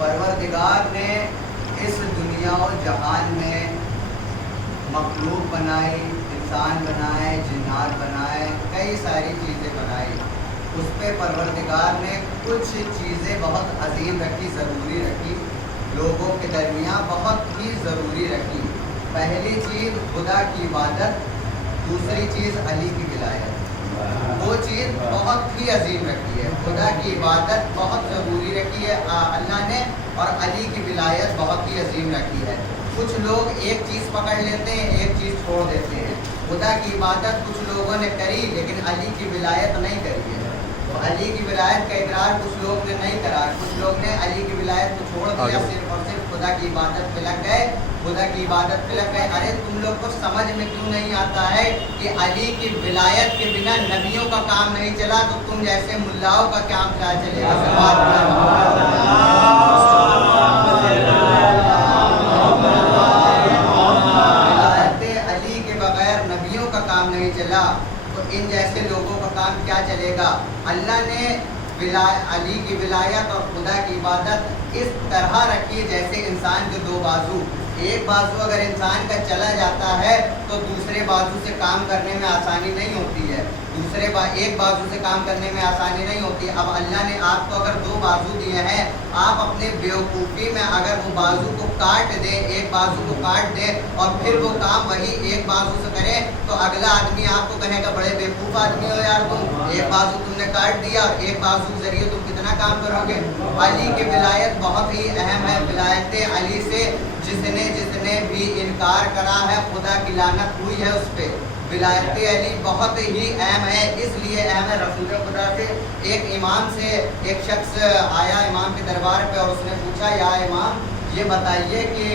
پروردگار نے اس دنیا و جہان میں مخلوق بنائی، انسان بنائے، جنات بنائے، کئی ساری چیزیں بنائی. اس پہ پروردگار نے کچھ چیزیں بہت عظیم رکھی، ضروری رکھی، لوگوں کے درمیان بہت ہی ضروری رکھی. پہلی چیز خدا کی عبادت، دوسری چیز علی کی ولایت. وہ چیز بہت ہی عظیم رکھی ہے. خدا کی عبادت بہت ضروری رکھی ہے اللہ نے، اور علی کی ولایت بہت ہی عظیم رکھی ہے. کچھ لوگ ایک چیز پکڑ لیتے ہیں، ایک چیز چھوڑ دیتے ہیں. خدا کی عبادت کچھ لوگوں نے کری لیکن علی کی ولایت نہیں کری ہے. تو علی کی ولایت کا اقرار کچھ لوگ نے نہیں کرا. کچھ لوگ نے علی کی ولایت کو چھوڑ دیا، صرف اور صرف خدا کی عبادت پہ لگ گئے. خدا کی عبادت پہ لگ گئے. ارے تم لوگ کو سمجھ میں کیوں نہیں آتا ہے کہ علی کی ولایت کے بنا نبیوں کا کام نہیں چلا، تو تم جیسے ملاؤں کا کام کیا چلے گا؟ چلا تو ان جیسے لوگوں کا کام کیا چلے گا؟ اللہ نے علی کی ولایت اور خدا کی عبادت اس طرح رکھی جیسے انسان کے دو بازو. ایک بازو اگر انسان کا چلا جاتا ہے تو دوسرے بازو سے کام کرنے میں آسانی نہیں ہوتی ہے. ایک بازو سے کام کرنے میں آسانی نہیں ہوتی. اب اللہ نے آپ کو اگر دو بازو دیے ہیں، آپ اپنے بیوقوفی میں اگر وہ بازو کو کاٹ دیں، ایک بازو کو کاٹ دیں اور پھر وہ کام وہی ایک بازو سے کریں، تو اگلا آدمی آپ کو کہے گا بڑے بیوقوف آدمی ہو یار تم، ایک بازو تم نے کاٹ دیا اور ایک بازو کے ذریعے تم کتنا کام کرو گے. علی کی ولایت بہت ہی اہم ہے. ولایت علی سے جس نے بھی انکار کرا ہے خدا کی لعنت ہوئی ہے اس پہ. ولایت علی بہت ہی اہم ہے، اس لیے اہم ہے. رسول خدا سے ایک امام سے ایک شخص آیا امام کے دربار پہ اور اس نے پوچھا، یا امام یہ بتائیے کہ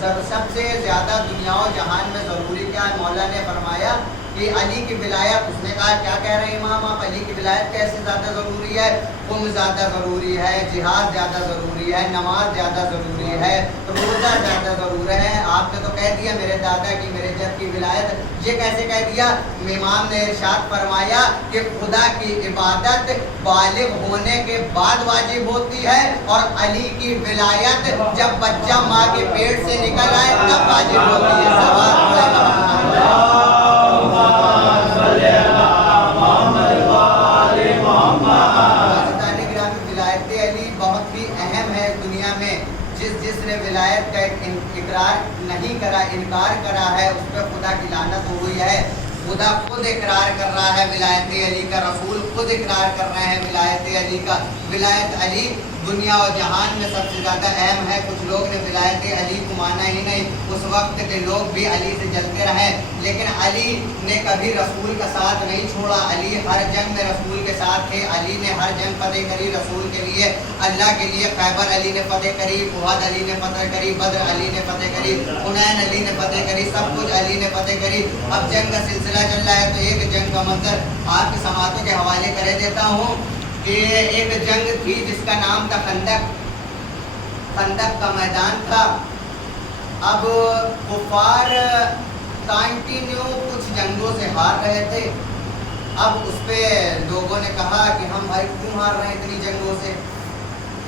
سب سے زیادہ دنیا و جہان میں ضروری کیا ہے؟ مولا نے فرمایا کہ علی کی ولایت. اس نے کہا کیا کہہ رہے ہیں امام آپ؟ علی کی ولایت کیسے زیادہ ضروری ہے؟ قم زیادہ ضروری ہے، جہاد زیادہ ضروری ہے، نماز زیادہ ضروری ہے، روزہ زیادہ ضروری ہے. آپ نے تو کہہ دیا میرے دادا کی میرے جد کی ولایت. یہ کیسے کہہ دیا؟ امام نے ارشاد فرمایا کہ خدا کی عبادت بالغ ہونے کے بعد واجب ہوتی ہے، اور علی کی ولایت جب بچہ ماں کے پیٹ سے نکل آئے تب واجب ہوتی ہے. جس نے ولایت کا اقرار نہیں کرا، انکار کرا ہے، اس پہ خدا کی لعنت ہو گئی ہے. خدا خود اقرار کر رہا ہے ولایت علی کا، رسول خود اقرار کر رہے ہیں ولایت علی کا. ولایت علی دنیا و جہان میں سب سے زیادہ اہم ہے. کچھ لوگ نے ولایت علی کو مانا ہی نہیں. اس وقت کے لوگ بھی علی سے جلتے رہے، لیکن علی نے کبھی رسول کا ساتھ نہیں چھوڑا. علی ہر جنگ میں رسول کے ساتھ تھے. علی نے ہر جنگ فتح کری رسول کے لیے، اللہ کے لیے. خیبر علی نے فتح کری، احد علی نے فتح کری، بدر علی نے فتح کری، حنین علی نے فتح کری، سب کچھ علی نے فتح کری. اب جنگ کا سلسلہ چل رہا ہے تو ایک جنگ کا منظر آپ کی سماعتوں کے حوالے کر دیتا ہوں کہ ایک جنگ تھی جس کا نام تھا خندق. خندق کا میدان تھا. اب کفار کنٹینیو کچھ جنگوں سے ہار رہے تھے. اب اس پہ لوگوں نے کہا کہ ہم بھائی کیوں ہار رہے ہیں اتنی جنگوں سے.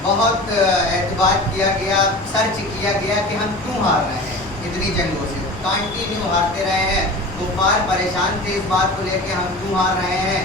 بہت اعتبار کیا گیا، سرچ کیا گیا کہ ہم کیوں ہار رہے ہیں اتنی جنگوں سے. کنٹینیو ہارتے رہے ہیں. کفار پریشان تھے اس بات کو لے کے ہم کیوں ہار رہے ہیں.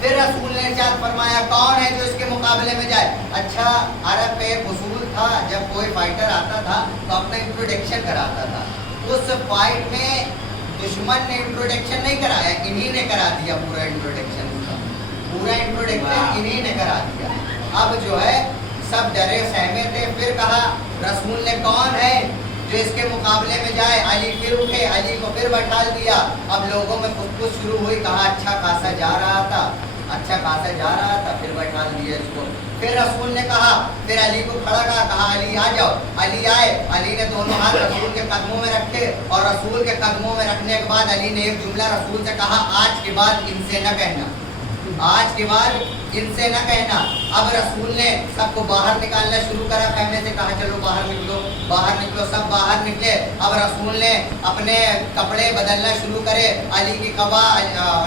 پھر رسول نے ارشاد فرمایا کون ہے جو اس کے مقابلے میں جائے. اچھا عرب پہ اصول تھا جب کوئی فائٹر آتا تھا تو اپنا انٹروڈکشن کراتا تھا. اس فائٹ میں دشمن نے انٹروڈکشن نہیں کرایا, انہی نے کرا دیا پورا انٹروڈکشن. پورا انٹروڈکشن انہی نے کرا دیا. اب جو ہے سب ڈرے سہمے تھے. پھر کہا رسول نے کون ہے جو اس کے مقابلے میں جائے. علی پھر اٹھے, علی کو پھر بٹھا دیا. اب لوگوں میں خود شروع ہوئی. کہا اچھا خاصا جا رہا تھا, اچھا خاصا جا رہا تھا, پھر بٹھا دیا اس کو. پھر رسول نے کہا, پھر علی کو کھڑا کہا علی آ جاؤ. علی آئے. علی نے دونوں ہاتھ رسول کے قدموں میں رکھے اور رسول کے قدموں میں رکھنے کے بعد علی نے ایک جملہ رسول سے کہا, آج کے بعد ان سے نہ کہنا, آج کے بعد ان سے نہ کہنا. اب رسول نے سب کو باہر نکالنا شروع کرا. خیمے سے کہا چلو باہر نکلو, باہر نکلو. سب باہر نکلے. اب رسول نے اپنے کپڑے بدلنا شروع کرے. علی کی قبا,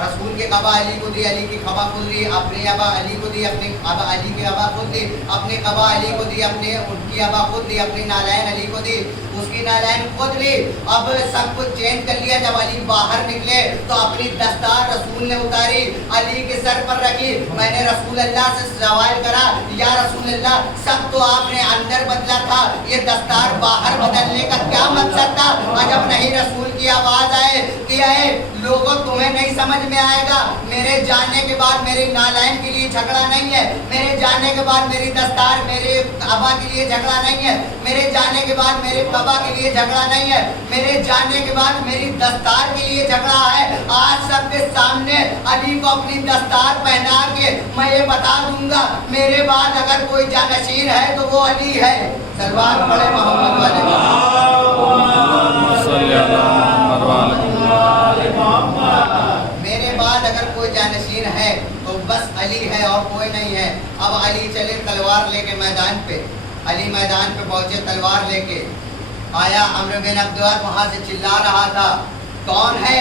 رسول کی قبا علی کو دی, علی کی قبا خود لی, اپنی ابا علی کو دی, اپنی ابا علی کی ابا خود لی, اپنی قبا علی کو دی, اپنی ان کی ابا خود لی, اپنی نالین علی کو دی, اس کی نالین خود لی. اب سب کچھ چینج کر لیا. جب علی باہر نکلے تو اپنی دستار رسول نے اتاری, علی کے سر پر رکھی. میں نے رسول اللہ سے سوال کرا, یا رسول اللہ سب تو آپ نے اندر بدلا تھا, یہ دستار باہر بدلنے کا کیا مقصد تھا؟ عجب نہیں. رسول کی آواز آئے کہ اے لوگوں تمہیں نہیں سمجھ میں آئے گا. میرے جانے کے بعد میری نالین کے لیے جھگڑا نہیں ہے, میرے جانے کے بعد میری دستار میرے ابا کے لیے جھگڑا نہیں ہے, میرے جانے کے بعد میرے بابا کے لیے جھگڑا نہیں ہے, میرے جانے کے بعد میری دستار کے لیے جھگڑا ہے. آج سب کے سامنے علی کو اپنی دستار پہنا کے میں یہ بتا دوں گا, میرے بعد اگر کوئی جانشین ہے تو وہ علی ہے. سلوات پڑھے محمد والے. میرے بعد اگر کوئی جانشین ہے تو بس علی ہے اور کوئی نہیں ہے. اب علی چلے تلوار لے کے میدان پہ. علی میدان پہ پہنچے تلوار لے کے. آیا عمرو بن عبداللہ وہاں سے چلا رہا تھا, کون ہے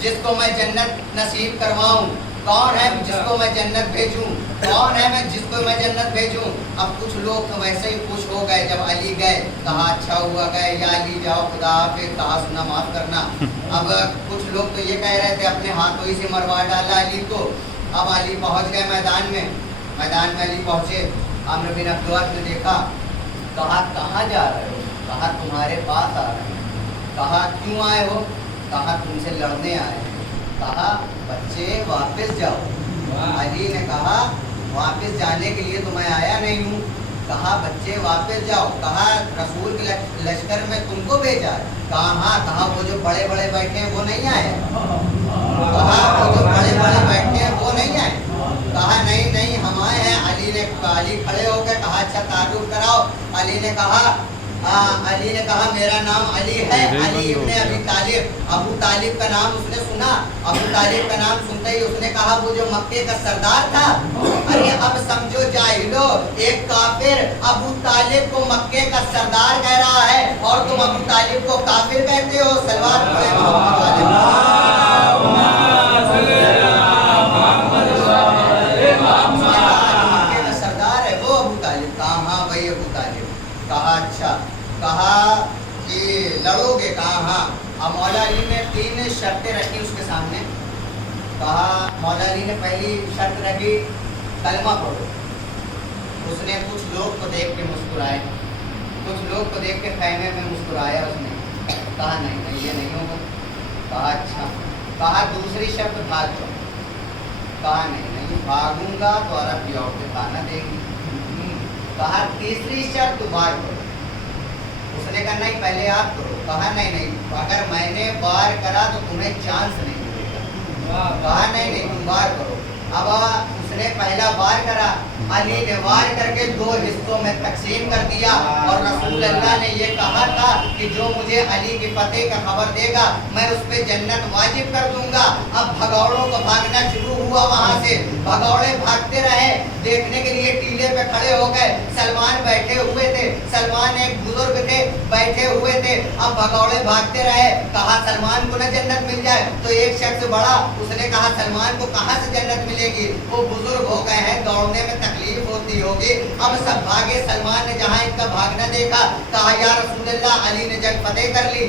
جس کو میں جنت نصیب کرواؤں, کون ہے جس کو میں جنت بھیجوں, کون ہے میں جس کو میں جنت بھیجوں. اب کچھ لوگ تو ویسے ہی خوش ہو گئے جب علی گئے. کہا اچھا ہوا گئے, یا علی جاؤ خدا حافظ, کہا سنا معاف کرنا. اب کچھ لوگ تو یہ کہہ رہے تھے اپنے ہاتھوں ہی سے مروا ڈالا علی کو. اب علی پہنچ گئے میدان میں. میدان میں علی پہنچے. عمرو بن عبداللہ نے دیکھا. کہا کہاں جا رہے ہو؟ کہا تمہارے پاس آ رہے ہیں. کہا کیوں آئے ہو؟ کہا تم سے لڑنے آئے. کہا بچے واپس جاؤ. علی نے کہا واپس جانے کے لیے تو میں آیا نہیں ہوں. کہا بچے واپس جاؤ. کہا رسول کے لشکر میں تم کو بھیجا ہے. کہا ہاں. کہا وہ جو بڑے بڑے بیٹھے ہیں وہ نہیں آئے. کہا وہ جو بڑے بڑے بیٹھے ہیں وہ نہیں آئے. کہا نہیں نہیں ہم آئے ہیں. علی کھڑے ہو کے کہا اچھا تعارف کراؤ. علی نے کہا میرا نام علی ہے, علی ابن ابی طالب. ابو طالب کا نام اس نے سنا. ابو طالب کا نام سنتے ہی اس نے کہا وہ جو مکے کا سردار تھا. ارے اب سمجھو جاہلو, ایک کافر ابو طالب کو مکے کا سردار کہہ رہا ہے اور تم ابو طالب کو کافر کہتے ہو. سلوات پڑھے محمد والے. مکے کا سردار ہے وہ ابو طالب. کہا ہاں وہی ابو طالب. کہا اچھا. کہا کہ لڑو گے؟ کہا ہاں. اب مولا علی نے 3 شرطیں رکھی اس کے سامنے. کہا مولا علی نے پہلی شرط رکھی کلمہ پڑھو. اس نے کچھ لوگ کو دیکھ کے مسکرائے, کچھ لوگ کو دیکھ کے خیمے میں مسکرایا. اس نے کہا نہیں نہیں یہ نہیں ہوگا. کہا اچھا. کہا دوسری شرط بھاگ جاؤ. کہا نہیں نہیں بھاگوں گا تو عرب کی عورتیں کھانا دیں گی. کہا تیسری شرط وار کرو. اس نے کہا نہیں پہلے آپ کرو. کہا نہیں نہیں اگر میں نے وار کرا تو تمہیں چانس نہیں ملے گا. کہا نہیں نہیں تم وار کرو. اب اس نے پہلا وار کرا. علی نے وار کر کے 2 حصوں میں تقسیم کر دیا اور رسول اللہ نے یہ کہا تھا کہ جو مجھے علی کی فتح کا خبر دے گا میں اس پہ جنت واجب کر دوں گا. اب بھگوڑوں کو بھاگنا شروع ہوا. وہاں سے بھگوڑے بھاگتے رہے. دیکھنے کے لیے ٹیلے پہ کھڑے ہو گئے. سلمان بیٹھے ہوئے تھے. سلمان ایک بزرگ تھے بیٹھے ہوئے تھے. اب بھگوڑے بھاگتے رہے. کہا سلمان کو نہ جنت مل جائے. تو ایک شخص بڑا اس نے کہا سلمان کو کہاں سے جنت ملے گی, وہ بزرگ ہو گئے ہیں, دوڑنے میں تکلیف ہوتی ہوگی. اب سب بھاگے. سلمان نے جہاں ان کا بھاگنا دیکھا کہا یا رسول اللہ علی نے جنگ فتح کر لی.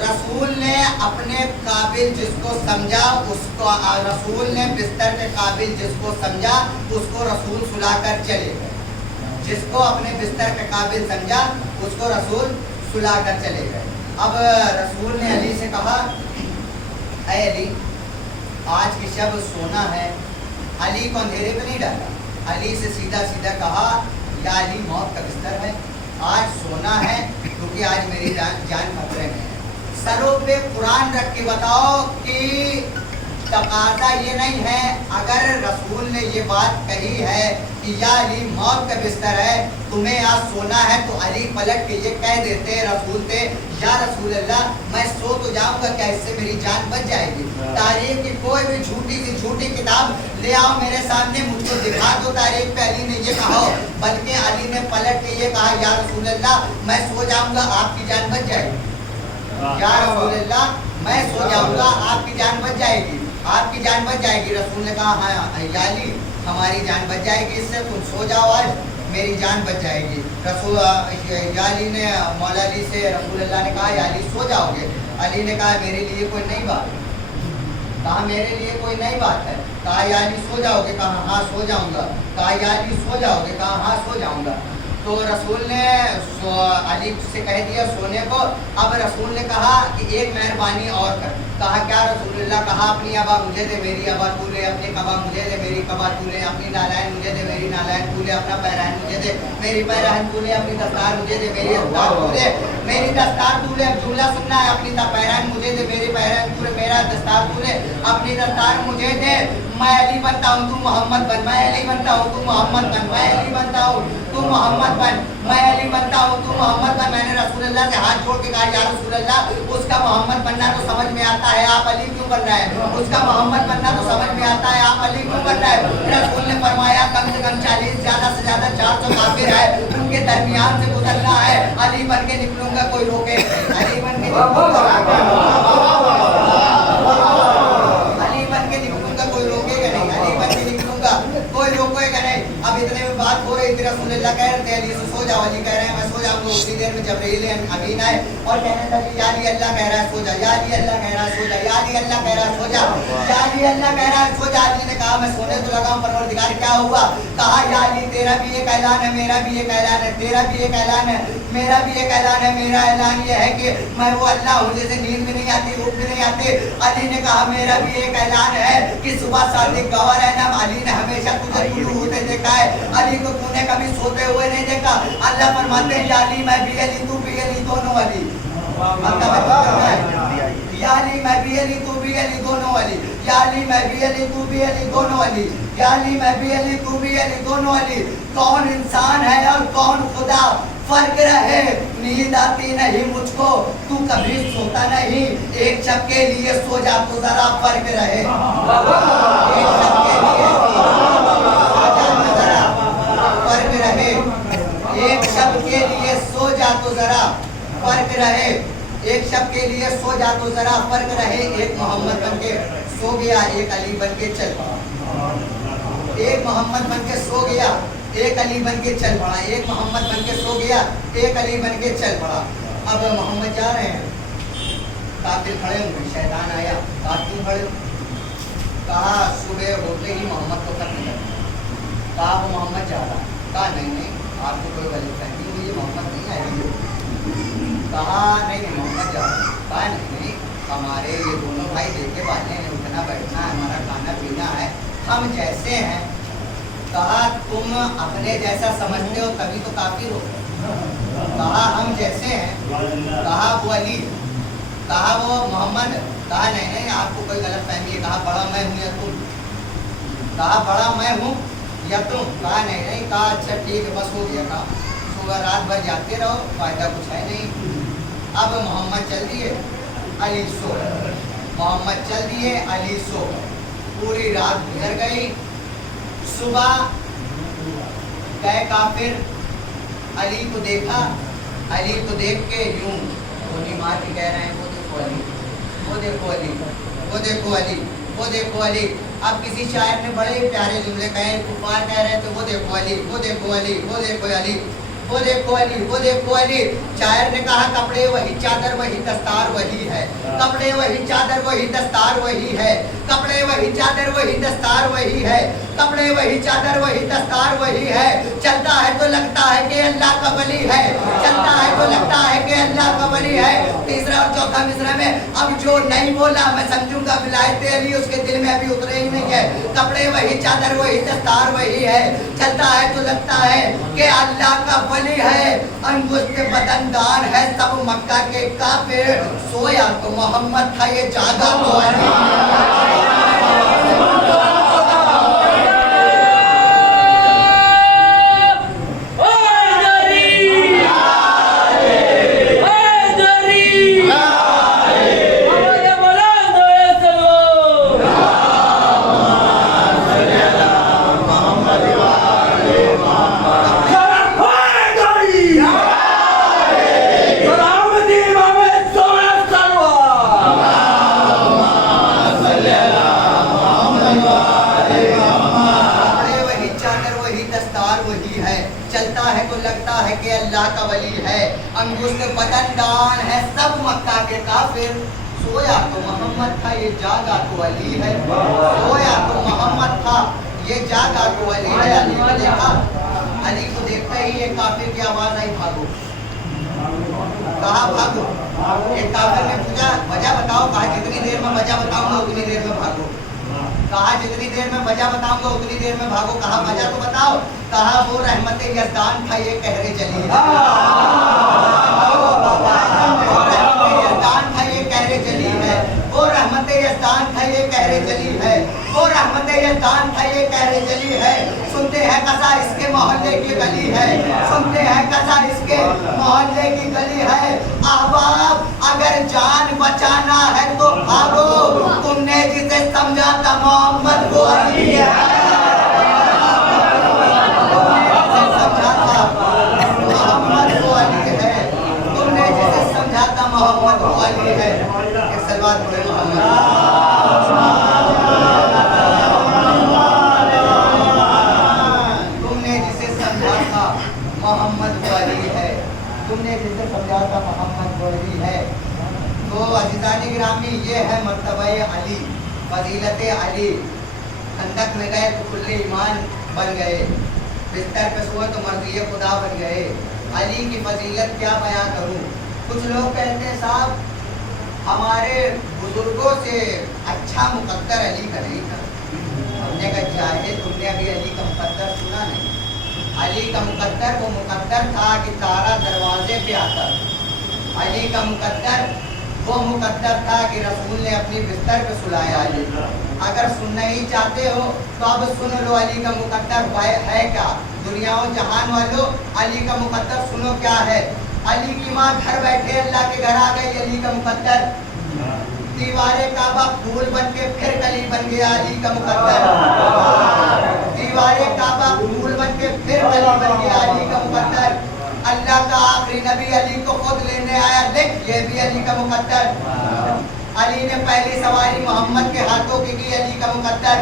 رسول نے اپنے قابل جس کو سمجھا اس کو، رسول نے بستر کے قابل جس کو سمجھا اس کو رسول سلا کر چلے گئے۔ جس کو اپنے بستر کے قابل سمجھا اس کو رسول سلا کر چلے گئے۔ اب رسول نے علی سے کہا اے علی آج کی شب سونا ہے۔ علی کو اندھیرے پہ نہیں ڈالا، علی سے سیدھا سیدھا کہا یا علی موت کا بستر ہے، آج سونا ہے کیونکہ آج میری جان خطرے میں ہے۔ سروں پہ قرآن رکھ کے بتاؤ کہ تقاضا یہ نہیں ہے، اگر رسول نے یہ بات کہی ہے کہ یا علی موت کا بستر ہے تمہیں آج سونا ہے، تو علی پلٹ کے یہ کہہ دیتے رسول سے یا رسول اللہ میں سو تو جاؤں گا، کیا اس سے میری جان بچ جائے گی؟ تاریخ کی کوئی بھی جھوٹی سی جھوٹی کتاب لے آؤ میرے سامنے، مجھ کو دکھا دو تاریخ پہ علی نے یہ کہا ہو، بلکہ علی نے پلٹ کے یہ کہا یا رسول اللہ میں سو جاؤں گا آپ کی جان بچ جائے گی، یا رسول اللہ میں سو جاؤں گا آپ کی جان بچ جائے گی، آپ کی جان بچ جائے گی۔ رسول نے کہا ہاں یا علی ہماری جان بچ جائے گی، اس سے تم سو جاؤ آج میری جان بچ جائے گی۔ رسول یا علی نے مولا علی سے رسول اللہ نے کہا یا علی سو جاؤ گے؟ علی نے کہا میرے لیے کوئی نئی بات ہے، کہا میرے لیے کوئی نئی بات ہے، کہا یا علی سو جاؤ گے؟ کہا ہاں سو جاؤں گا، کہا یا علی سو جاؤ گے؟ کہا ہاں سو جاؤں گا۔ تو رسول نے علی سے کہہ دیا سونے کو۔ اب رسول نے کہا کہ ایک مہربانی اور کر، کہا کیا رسول اللہ؟ کہا اپنی ابا مجھے دے میری ابا تو لے، اپنی کبا مجھے دے میری کبا تو لے، اپنی نالائن مجھے دے میری نالائن تو لے، اپنا پیرہن مجھے دے میری پیرہن تو لے، اپنی دستار مجھے دے میری دستار تو لے، میری دستار تو لے۔ اب جملہ سننا ہے، اپنی پیرہن مجھے دے میری پیرہن تو لے، میرا دستار تو لے، اپنی دستار مجھے دے۔ میں علی بنتا ہوں تو محمد بن، میں علی بنتا ہوں تو محمد بن، میں علی بنتا ہوں تو محمد بن، میں علی بنتا ہوں تو محمد بن۔ میں نے رسول اللہ سے ہاتھ جوڑ کے کہا یا رسول اللہ اس کا محمد بننا تو سمجھ میں آتا ہے، آپ علی کیوں بن رہا ہے؟ اس کا محمد بننا تو سمجھ میں آتا ہے، آپ علی کیوں بن رہا ہے؟ رسول نے فرمایا کم سے کم 40 زیادہ سے زیادہ 400 کافر ہے، ان کے درمیان سے گزرنا ہے، علی بن کے نکلوں گا کوئی روکے، علی بن کے نکلوں گا، علی بن کے نکلوں گا کوئی روکے گا نہیں، علی بن کے نکلوں گا کوئی روکے گا نہیں۔ اب اتنے میں بات ہو رہی تھی، رسول اللہ کہہ رہے تھے علی سے سو جاؤ، علی کہہ رہے ہیں میں سو جاؤں گا۔ اسی دیر میں جبرائیل امین آئے اور کہنے لگے یا علی اللہ کہہ رہا ہے سو جا، یا علی اللہ کہہ رہا ہے سو جا، یا علی اللہ کہہ رہا ہے سو جا، یا علی اللہ کہہ رہا ہے سو جا۔ علی نے کہا میں سونے تو لگا ہوں پروردگار کیا ہوا؟ کہا یا علی تیرا بھی ایک اعلان ہے، میرا بھی ایک اعلان ہے، تیرا بھی ایک اعلان ہے، میرا بھی ایک اعلان ہے۔ میرا اعلان یہ ہے کہ میں وہ اللہ ہوں جسے نیند بھی نہیں آتی، بھوک بھی نہیں آتی۔ علی نے کہا میرا بھی ایک اعلان ہے کہ صبح صادق گواہ رہنا، علی نے ہمیشہ تجھے طلوع ہوتے دیکھا ہے، علی کو تو نے کبھی سوتے ہوئے نہیں دیکھا۔ اللہ فرماتے ہیں یا علی میں بھی علی تو بھی علی دونوں علی، یا علی میں بھی علی تو بھی علی دونوں علی، یا علی میں بھی علی تو بھی علی دونوں علی، یا علی میں بھی علی تو بھی علی دونوں علی۔ کون انسان ہے اور کون خدا؟ فرق رہے، نیند آتی نہیں مجھ کو، تو کبھی سوتا نہیں، ایک شب کے لیے سو جا تو ذرا فرق رہے، ایک شب کے لیے فرق رہے، ایک شب کے لیے سو جا تو ذرا فرق رہے، ایک شب کے لیے سو جا تو ذرا فرق رہے۔ ایک محمد بن کے سو گیا، ایک علی بن کے چل پڑا، ایک محمد بن کے سو گیا، ایک علی بن کے چل پڑا، ایک محمد بن کے سو گیا، ایک علی بن کے چل پڑا۔ اب محمد جا رہے ہیں، قاتل کھڑے ہوئے، شیطان آیا، کہا کیوں کھڑے ہو؟ کہا صبح ہوتے ہی محمد کو قتل کر، کہا وہ محمد جا رہا، کہا نہیں نہیں آپ کو کوئی غلط فہمی ہوئی، محمد نہیں آئے گی، کہا نہیں نہیں محمد جا رہا، کہا نہیں نہیں ہمارے یہ دونوں بھائی دیکھے والے ہیں، اٹھنا بیٹھنا ہے، ہمارا کھانا پینا ہے، ہم جیسے ہیں۔ کہا تم اپنے جیسا سمجھتے ہو تبھی تو کافر ہو، کہا ہم جیسے ہیں، کہا وہ علی، کہا وہ محمد، کہا نہیں نہیں آپ کو کوئی غلط فہمی ہے، کہا بڑا میں ہوں یا تم، کہا بڑا میں ہوں یا تم، کہا نہیں نہیں، کہا اچھا ٹھیک ہے بس ہو گیا، کہا صبح رات بھر جاتے رہو فائدہ کچھ ہے نہیں۔ اب محمد چل دیے، علی سو، محمد چل دیے، علی سو، پوری رات گزر گئی، صبح گئے کافر، علی کو دیکھا، علی کو دیکھ کے یوں گولی مار کے کہہ رہے ہیں وہ دیکھو علی، وہ دیکھو علی، وہ دیکھو علی، وہ دیکھو علی. اب کسی شاعر نے بڑے پیارے جملے کہے، کفار کہہ رہے تھے وہ دیکھو علی، وہ دیکھو علی، وہ دیکھو علی، وہ دیکھو علی، وہ دیکھو علی. شاعر نے کہا کپڑے وہی چادر وہی دستار وہی ہے، کپڑے وہی چادر وہی دستار وہی ہے، کپڑے وہی چادر وہی دستار وہی ہے، کپڑے وہی چادر وہی دستار وہی ہے. چلتا ہے تو لگتا ہے کہ اللہ کا ولی ہے، چلتا ہے تو لگتا ہے کہ اللہ کا ولی ہے. تیسرا اور چوتھا مصرع میں اب جو نہیں بولا میں سمجھوں گا ولایت علی اس کے دل میں ابھی اترے ہی نہیں ہے. کپڑے وہی چادر وہی دستار وہی ہے، چلتا ہے تو لگتا ہے کہ اللہ کا ولی ہے. انگشت بدن دار ہے سب مکہ کے کافر، سویا تو محمد تھا یہ جاگا تو علی. انگشت بدن دان ہے سب مکہ کے کافر، سویا تو محمد تھا یہ جاگا تو علی ہے، سویا تو محمد تھا یہ جاگا تو علی ہے. علی کو دیکھا، علی کو دیکھتے ہی ایک کافر کی آواز آئی بھاگو. کہا بھاگو. ایک کافر نے پوچھا وجہ بتاؤ، کہا جتنی دیر میں وجہ بتاؤں گا اتنی دیر میں بھاگو. کہا جتنی دیر میں وجہ بتاؤں گا اتنی دیر میں بھاگو. کہا وجہ تو بتاؤ. کہا وہ رحمت یزدان تھا یہ کہرے چلی ہے، وہ رحمت یزدان تھا یہ کہرے چلی ہے، وہ رحمت یزدان تھا یہ کہرے چلی ہے، وہ رحمت یزدان تھا یہ کہرے چلی ہے. سنتے ہیں قضا اس کے محلے کی گلی ہے، سنتے ہیں قضا اس کے محلے کی گلی ہے. احباب اگر جان بچانا ہے تو بھاگو، تم نے جسے سمجھا تھا محمد وہ علی ہے، محمد وہ علی ہے، تم نے جسے سمجھا تھا محمد وہ علی ہے. ایک سلوات پڑھے تم نے جسے سمجھا تھا محمد وہ علی ہے، تم نے جسے سمجھا تھا محمد وہ علی ہے. تو عزیزان گرامی یہ ہے مرتبہ علی، فضیلت علی. خندق میں گئے تو کھلے ایمان بن گئے، بستر پہ سوئے تو مرضی خدا بن گئے. علی کی فضیلت کیا بیان کروں. کچھ لوگ کہتے ہیں صاحب ہمارے بزرگوں سے اچھا مقدر علی کا نہیں تھا. ہم نے کہا چاہے تم نے ابھی علی کا مقدر سنا نہیں. علی کا مقدر وہ مقدر تھا کہ تارا دروازے پہ آتا. علی کا مقدر وہ مقدر تھا کہ رسول نے اپنی بستر پہ سلایا علی. اگر سننا ہی چاہتے ہو تو اب سن لو علی کا مقدر ہے کیا. دنیا و جہان والوں علی کا مقدر سنو کیا ہے. علی کی ماں گھر بیٹھے اللہ کے گھر آ گئی، علی کا مقدر. دیوارے کعبہ پھول بن کے پھر کلی بن گیا، علی کا مقدر. دیوارے کعبہ پھول بن کے پھر کلی بن گیا، علی کا مقدر. اللہ کا آخری نبی علی کو خود لینے آیا، لکھ یہ بھی علی کا مقدر. علی نے پہلی سواری محمد کے ہاتھوں کی علی کا مقدر.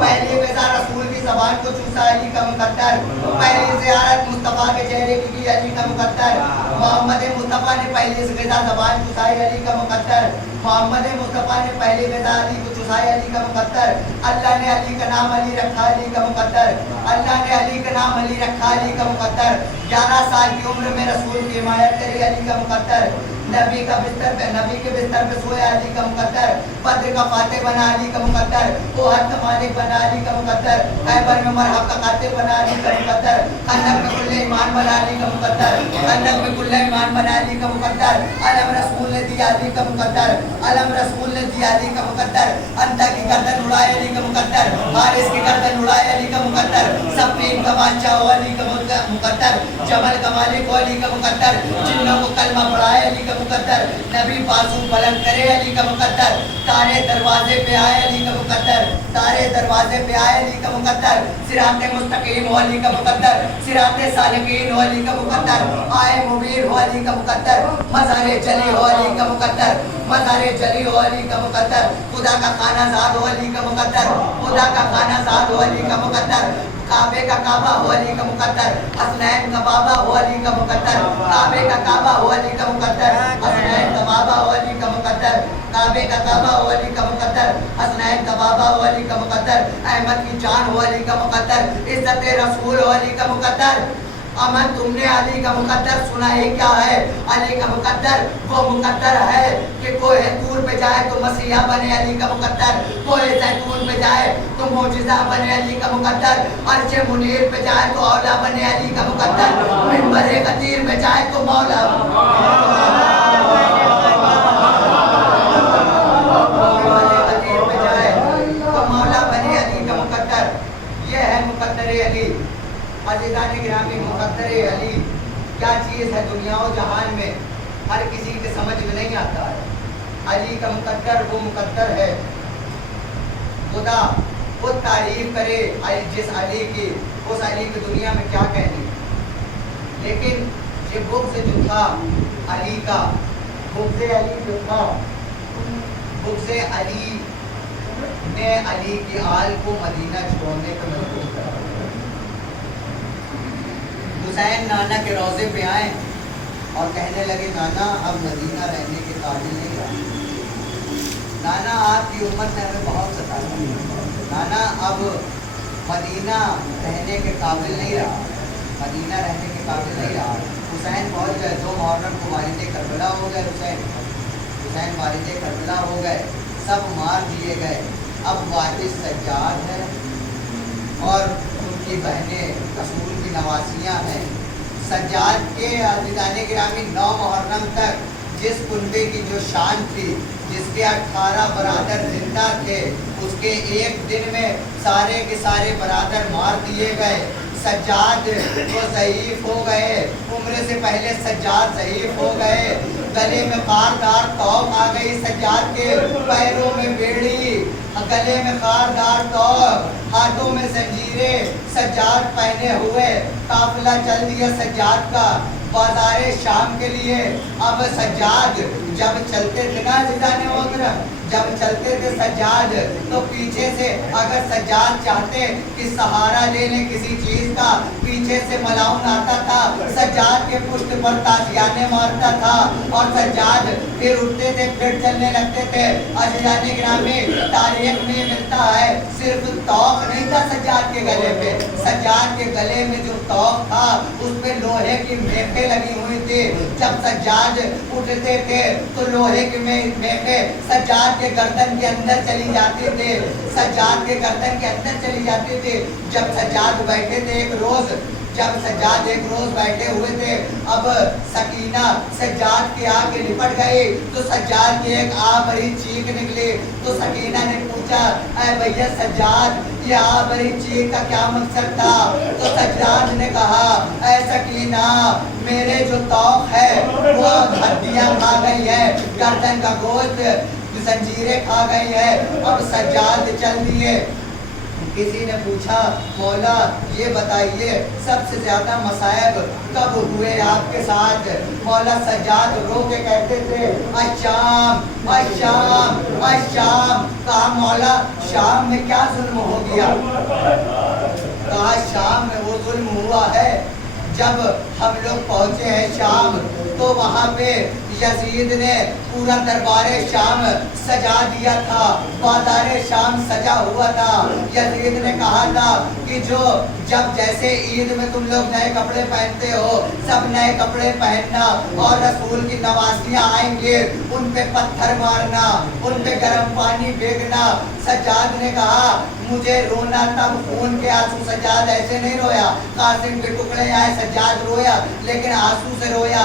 پہلی غذا رسول کی زبان کو چوسا، علی کا مقدر. پہلی زیارت مصطفیٰ کے چہرے کی علی کا مقدر. محمد مصطفیٰ نے پہلی غذا زبان چوسائی، علی کا مقدر. محمد مصطفیٰ نے پہلی غذا علی کو چوسائی، علی کا مقدر. اللہ نے علی کا نام علی رکھا، علی کا مقدر. اللہ نے علی کا نام علی رکھا، علی کا مقدر. 11 سال کی عمر میں رسول کی حمایت کری، علی کا مقدر. نبی کا بستر پہ، نبی کے بستر پہ سویا، علی کا مقدر. بدر کا فاتح بنا، علی کا مقدر. احد کا مالک بنا، علی کا مقدر. خیبر میں مرحب کا قاتل بنا، علی کا مقدر. خندق میں کل ایمان بنا، علی کا مقدر. خندق میں کل ایمان بنا، علی کا مقدر. علم رسول نے دیا، علی کا مقدر. علم رسول نے دیا، علی کا مقدر. انتا کی گردن اڑائے، علی کا مقدر. حارث کی گردن اڑائے، علی کا مقدر. سفین کا بادشاہ ہو، علی کا مقدر. جبل کا مالک ہو، علی کا مقدر. جنوں کو کلمہ پڑھائے، علی کا مقدر، نبی بازو بلند کرے علی کا مقدر، تارے دروازے پہ آئے علی کا مقدر، تارے دروازے پہ آئے علی کا مقدر، صراط مستقیم ہو علی کا مقدر، صراط سالکین ہو علی کا مقدر، آئے مبین ہو علی کا مقدر، مزار جلی ہو علی کا مقدر، مزار جلی ہو علی کا مقدر، خدا کا خانہ زاد ہو علی کا مقدر، خدا کا خانہ زاد ہو علی کا مقدر، کعبے کا کعبہ ہو علی کا مقدر، حسنین کا بابا ہو علی کا مقدر، کعبے کا کعبہ ہو علی کا مقدر، حسنین کا بابا ہو علی کا مقدر، کعبے کا کعبہ ہو علی کا مقدر، حسنین کا بابا ہو علی کا مقدر، احمد کی جان ہو علی کا مقدر، عزت رسول ہو علی کا مقدر۔ امن تم نے علی کا مقدر سنا ہے کیا ہے؟ علی کا مقدر وہ مقدر ہے کہ کوہ طور پہ جائے تو مسیحا بنے علی کا مقدر، کوہ زیتون پہ جائے تو معجزہ بنے علی کا مقدر، عرش منیر پہ جائے تو اولا بنے علی کا مقدر، منبر غدیر پہ جائے تو مولا بنے علی کا مقدر۔ یہ ہے مقدر علی۔ عزیزان گرامی، مقدر علی کیا چیز ہے دنیا و جہان میں ہر کسی کے سمجھ میں نہیں آتا ہے۔ علی کا مقدر وہ مقدر ہے، خدا خود تعریف کرے جس علی کی، اس علی کی دنیا میں کیا کہنے۔ لیکن یہ بغض جو تھا علی کا، بغض علی جو تھا، بغض علی نے علی کی آل کو مدینہ چھوڑنے کو مجبور کر۔ حسین نانا کے روضے پہ آئے اور کہنے لگے نانا اب مدینہ رہنے کے قابل نہیں رہا، نانا آپ کی امت نے ہمیں بہت ستایا، نانا اب مدینہ رہنے کے قابل نہیں رہا، مدینہ رہنے کے قابل نہیں رہا۔ حسین پہنچ گئے، 2 محرم کو والد کربلا ہو گئے، حسین والد کربلا ہو گئے، سب مار دیے گئے۔ اب وارث سجاد ہے اور ان کی بہنیں رسول کی نواسیاں ہیں۔ سجاد کے عزیزان گرامی 9 محرم تک جس کنبے کی جو شان تھی، جس کے 18 برادر زندہ تھے، اس کے ایک دن میں سارے کے سارے برادر مار دیے گئے۔ سجاد وہ ضعیف ہو گئے، عمر سے پہلے سجاد ضعیف ہو گئے، گلے میں خاردار توق آ گئی، سجاد کے پیروں میں بیڑی، گلے میں خاردار توق، ہاتھوں میں زنجیریں، سجاد پہنے ہوئے قافلہ چل دیا سجاد کا بازار شام کے لیے۔ اب سجاد جب چلتے تھے نا عزیزان محترم، جب چلتے تھے سجاد تو پیچھے سے اگر سجاد چاہتے کہ سہارا لے لیں کسی چیز کا، پیچھے سے ملاؤن آتا تھا، سجاد کے پشت پر تازیانے مارتا تھا اور سجاد پھر اٹھتے تھے، پھر چلنے لگتے تھے۔ عزیزان گرامی، تاریخ میں ملتا ہے صرف توق نہیں تھا سجاد کے گلے پہ، سجاد کے گلے میں جو توق تھا اس پہ لوہے کی میخیں لگی ہوئی تھی۔ جب سجاد اٹھتے تھے تو لوہے کی میخیں سجاد کے گردن کے اندر چلی جاتی تھی، سجاد کے گردن کے اندر چلی جاتی تھی۔ جب سجاد بیٹھے تھے ایک روز بیٹھے ہوئے تھے، اب سکینہ سجاد کے آگے لپٹ گئی تو سجاد کی ایک بڑی چیخ نکلی تو سکینہ نے پوچھا اے بھیا سجاد یہ بڑی چیخ کا کیا مقصد تھا؟ تو سجاد نے کہا اے سکینہ میرے جو توق ہے وہ ہڈیاں کھا گئی ہے، گردن کا گوشت زنجیریں کھا گئی ہے، اب سجاد چل دیے۔ کسی نے پوچھا مولا یہ بتائیے سب سے زیادہ مصائب کب ہوئے آپ کے ساتھ؟ مولا سجاد رو کے کہتے تھے الشام الشام الشام۔ کہا مولا شام میں کیا ظلم ہو گیا؟ کہا شام میں وہ ظلم ہوا ہے جب ہم لوگ پہنچے ہیں شام تو وہاں پہ یزید نے پورا دربار شام سجا دیا تھا، بازار شام سجا ہوا تھا۔ یزید نے کہا تھا کہ جب جیسے عید میں تم لوگ نئے کپڑے پہنتے ہو سب نئے کپڑے پہننا اور رسول کی نواسیاں آئیں گے ان پہ پتھر مارنا، ان پہ گرم پانی پھینکنا۔ سجاد نے کہا مجھے رونا تب خون کے آنسو، سجاد ایسے نہیں رویا، قاسم کے ٹکڑے آئے سجاد رویا لیکن آنسو سے رویا۔